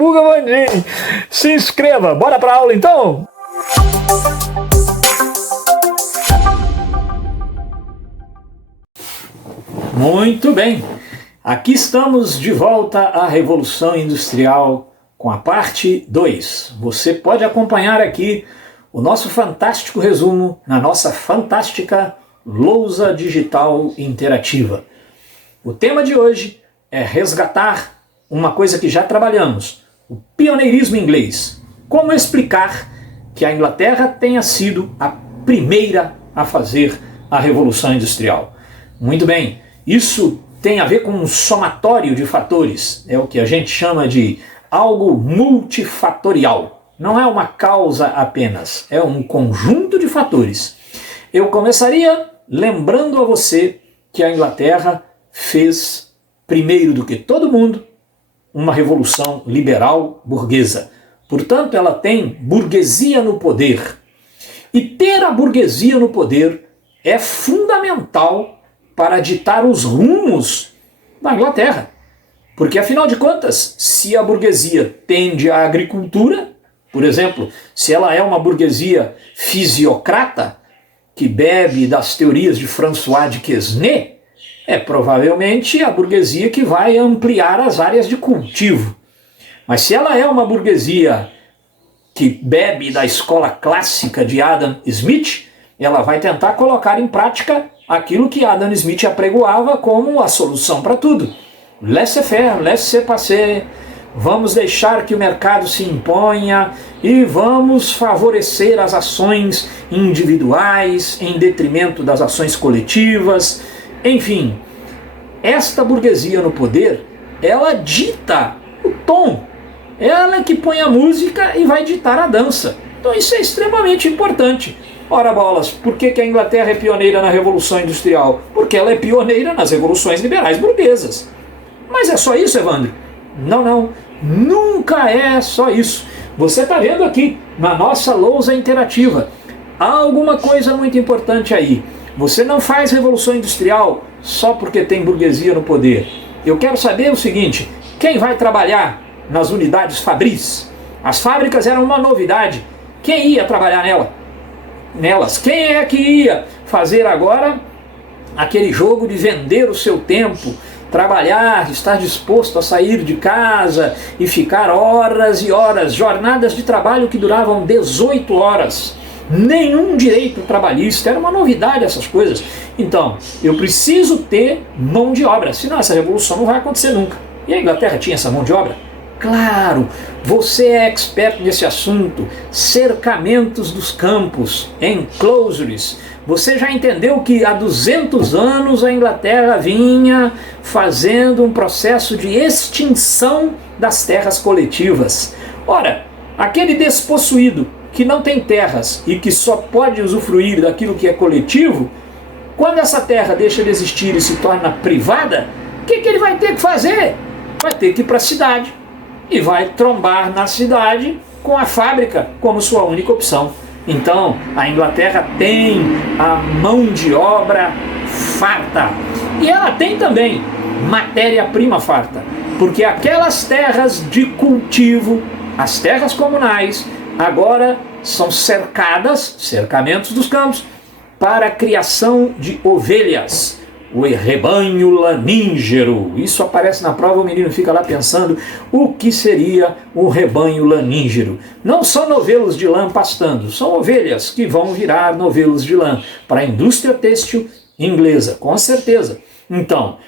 Sabuga Bandini. Se inscreva, bora pra aula então? Muito bem, aqui estamos de volta à Revolução Industrial com a parte 2. Você pode acompanhar aqui o nosso fantástico resumo na nossa fantástica lousa digital interativa. O tema de hoje é resgatar uma coisa que já trabalhamos, o pioneirismo inglês. Como explicar que a Inglaterra tenha sido a primeira a fazer a Revolução Industrial? Muito bem, isso tem a ver com um somatório de fatores, é o que a gente chama de algo multifatorial. Não é uma causa apenas, é um conjunto de fatores. Eu começaria lembrando a você que a Inglaterra fez, primeiro do que todo mundo, uma revolução liberal burguesa. Portanto, ela tem burguesia no poder. E ter a burguesia no poder é fundamental para ditar os rumos da Inglaterra. Porque, afinal de contas, se a burguesia tende à agricultura, por exemplo, se ela é uma burguesia fisiocrata, que bebe das teorias de François de Quesnay, é provavelmente a burguesia que vai ampliar as áreas de cultivo. Mas se ela é uma burguesia que bebe da escola clássica de Adam Smith, ela vai tentar colocar em prática aquilo que Adam Smith apregoava como a solução para tudo. Laissez-faire, laissez-passer, vamos deixar que o mercado se imponha e vamos favorecer as ações individuais em detrimento das ações coletivas. Enfim, esta burguesia no poder, ela dita o tom, ela é que põe a música e vai ditar a dança. Então isso é extremamente importante. Ora bolas, por que a Inglaterra é pioneira na Revolução Industrial? Porque ela é pioneira nas revoluções liberais burguesas. Mas é só isso, Evandro? Não, nunca é só isso. Você está vendo aqui na nossa lousa interativa, há alguma coisa muito importante aí. Você não faz Revolução Industrial só porque tem burguesia no poder. Eu quero saber o seguinte, quem vai trabalhar nas unidades fabris? As fábricas eram uma novidade. Quem ia trabalhar nelas? Quem é que ia fazer agora aquele jogo de vender o seu tempo, trabalhar, estar disposto a sair de casa e ficar horas e horas, jornadas de trabalho que duravam 18 horas, nenhum direito trabalhista, era uma novidade essas coisas. Então, eu preciso ter mão de obra, senão essa revolução não vai acontecer nunca. E a Inglaterra tinha essa mão de obra? Claro, você é expert nesse assunto, cercamentos dos campos, enclosures. Você já entendeu que há 200 anos a Inglaterra vinha fazendo um processo de extinção das terras coletivas. Ora, aquele despossuído que não tem terras e que só pode usufruir daquilo que é coletivo, quando essa terra deixa de existir e se torna privada, o que ele vai ter que fazer? Vai ter que ir para a cidade e vai trombar na cidade com a fábrica como sua única opção. Então, a Inglaterra tem a mão de obra farta. E ela tem também matéria-prima farta. Porque aquelas terras de cultivo, as terras comunais, agora são cercamentos dos campos, para a criação de ovelhas. O rebanho lanígero. Isso aparece na prova, o menino fica lá pensando o que seria o rebanho lanígero. Não são novelos de lã pastando, são ovelhas que vão virar novelos de lã para a indústria têxtil inglesa, com certeza. Então,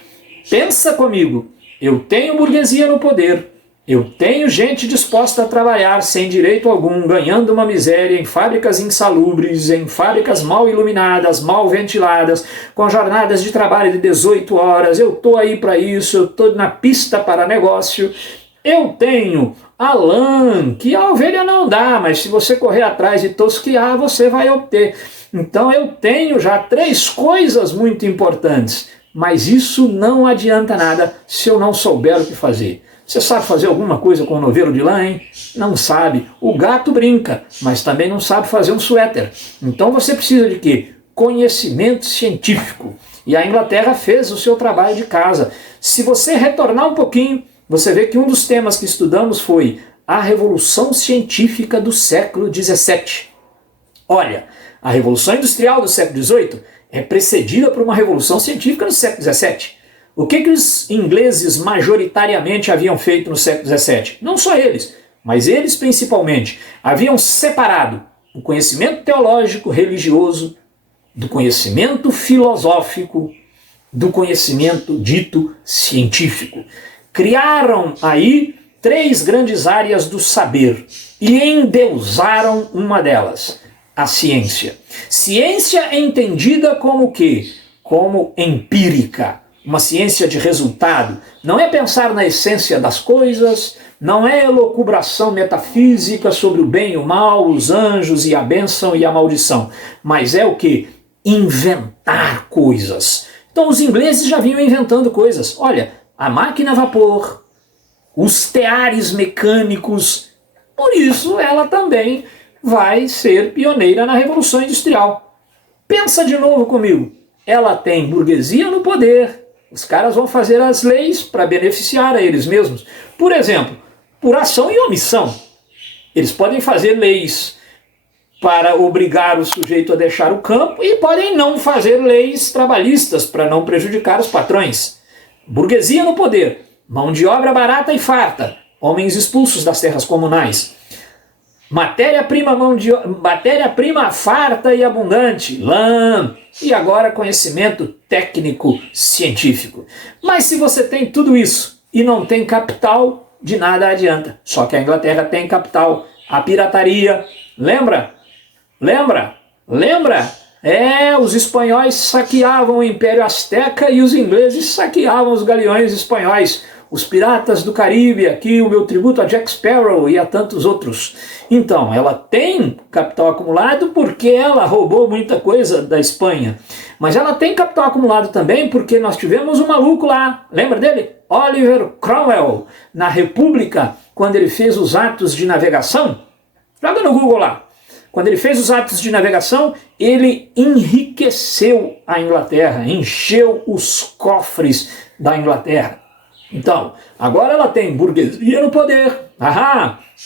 pensa comigo, eu tenho burguesia no poder, eu tenho gente disposta a trabalhar sem direito algum, ganhando uma miséria em fábricas insalubres, em fábricas mal iluminadas, mal ventiladas, com jornadas de trabalho de 18 horas, eu estou aí para isso, eu estou na pista para negócio. Eu tenho a lã, que a ovelha não dá, mas se você correr atrás e tosquiar, você vai obter. Então eu tenho já 3 coisas muito importantes, mas isso não adianta nada se eu não souber o que fazer. Você sabe fazer alguma coisa com o novelo de lã, hein? Não sabe. O gato brinca, mas também não sabe fazer um suéter. Então você precisa de quê? Conhecimento científico. E a Inglaterra fez o seu trabalho de casa. Se você retornar um pouquinho, você vê que um dos temas que estudamos foi a Revolução Científica do século XVII. Olha, a Revolução Industrial do século XVIII é precedida por uma Revolução Científica no século XVII. O que os ingleses majoritariamente haviam feito no século XVII? Não só eles, mas eles principalmente haviam separado o conhecimento teológico religioso do conhecimento filosófico, do conhecimento dito científico. Criaram aí 3 grandes áreas do saber e endeusaram uma delas, a ciência. Ciência é entendida como o quê? Como empírica, uma ciência de resultado. Não é pensar na essência das coisas, não é elucubração metafísica sobre o bem e o mal, os anjos e a bênção e a maldição, mas é o quê? Inventar coisas. Então os ingleses já vinham inventando coisas. Olha, a máquina a vapor, os teares mecânicos, por isso ela também vai ser pioneira na Revolução Industrial. Pensa de novo comigo, ela tem burguesia no poder, os caras vão fazer as leis para beneficiar a eles mesmos. Por exemplo, por ação e omissão. Eles podem fazer leis para obrigar o sujeito a deixar o campo e podem não fazer leis trabalhistas para não prejudicar os patrões. Burguesia no poder, mão de obra barata e farta, homens expulsos das terras comunais. Matéria-prima farta e abundante, lã, e agora conhecimento técnico científico. Mas se você tem tudo isso e não tem capital, de nada adianta. Só que a Inglaterra tem capital. A pirataria, lembra? Os espanhóis saqueavam o Império Azteca e os ingleses saqueavam os galeões espanhóis. Os piratas do Caribe, aqui o meu tributo a Jack Sparrow e a tantos outros. Então, ela tem capital acumulado porque ela roubou muita coisa da Espanha. Mas ela tem capital acumulado também porque nós tivemos um maluco lá, lembra dele? Oliver Cromwell, na República, quando ele fez os atos de navegação. Joga no Google lá. Quando ele fez os atos de navegação, ele enriqueceu a Inglaterra, encheu os cofres da Inglaterra. Então, agora ela tem burguesia no poder,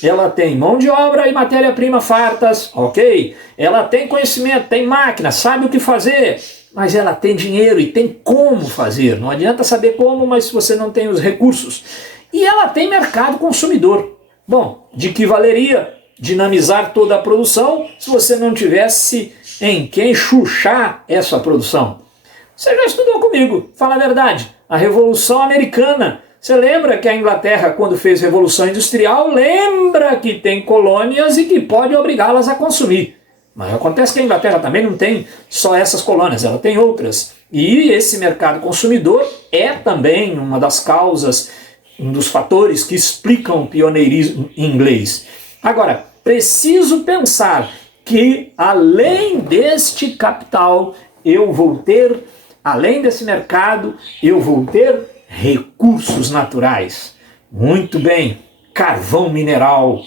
ela tem mão de obra e matéria-prima fartas, ok? Ela tem conhecimento, tem máquina, sabe o que fazer, mas ela tem dinheiro e tem como fazer. Não adianta saber como, mas se você não tem os recursos. E ela tem mercado consumidor. Bom, de que valeria dinamizar toda a produção se você não tivesse em quem chuchar essa produção? Você já estudou comigo, fala a verdade. A Revolução Americana. Você lembra que a Inglaterra, quando fez Revolução Industrial, lembra que tem colônias e que pode obrigá-las a consumir. Mas acontece que a Inglaterra também não tem só essas colônias, ela tem outras. E esse mercado consumidor é também uma das causas, um dos fatores que explicam o pioneirismo inglês. Agora, preciso pensar que além deste capital, eu vou ter, além desse mercado, eu vou ter recursos naturais. Muito bem, carvão mineral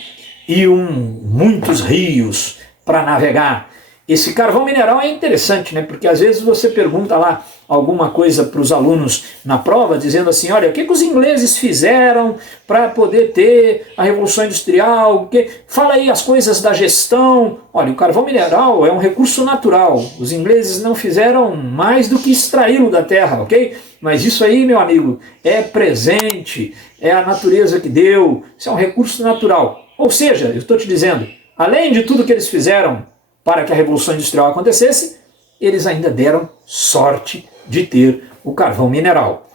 e muitos rios para navegar. Esse carvão mineral é interessante, né? Porque às vezes você pergunta lá alguma coisa para os alunos na prova, dizendo assim, olha, o que os ingleses fizeram para poder ter a Revolução Industrial? Fala aí as coisas da gestão. Olha, o carvão mineral é um recurso natural. Os ingleses não fizeram mais do que extraí-lo da terra, ok? Mas isso aí, meu amigo, é presente, é a natureza que deu, isso é um recurso natural. Ou seja, eu estou te dizendo, além de tudo que eles fizeram para que a Revolução Industrial acontecesse, eles ainda deram sorte de ter o carvão mineral.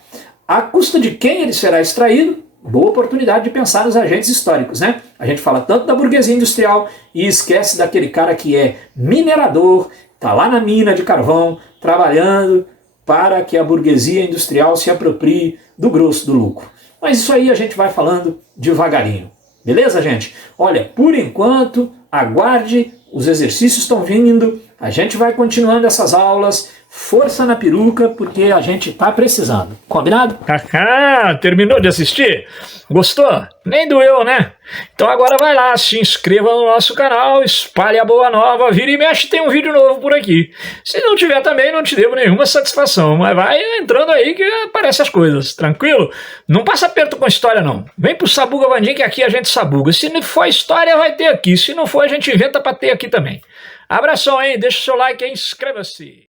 À custa de quem ele será extraído? Boa oportunidade de pensar nos agentes históricos, né? A gente fala tanto da burguesia industrial e esquece daquele cara que é minerador, está lá na mina de carvão, trabalhando para que a burguesia industrial se aproprie do grosso do lucro. Mas isso aí a gente vai falando devagarinho. Beleza, gente? Olha, por enquanto, aguarde, os exercícios estão vindo, a gente vai continuando essas aulas, força na peruca, porque a gente tá precisando. Combinado? Haha, terminou de assistir? Gostou? Nem doeu, né? Então agora vai lá, se inscreva no nosso canal, espalhe a boa nova, vira e mexe, tem um vídeo novo por aqui. Se não tiver também, não te devo nenhuma satisfação, mas vai entrando aí que aparecem as coisas, tranquilo? Não passa aperto com história não. Vem pro Sabuga Vandim que aqui a gente sabuga. Se não for história, vai ter aqui. Se não for, a gente inventa pra ter aqui também. Abração, hein? Deixa o seu like aí, inscreva-se.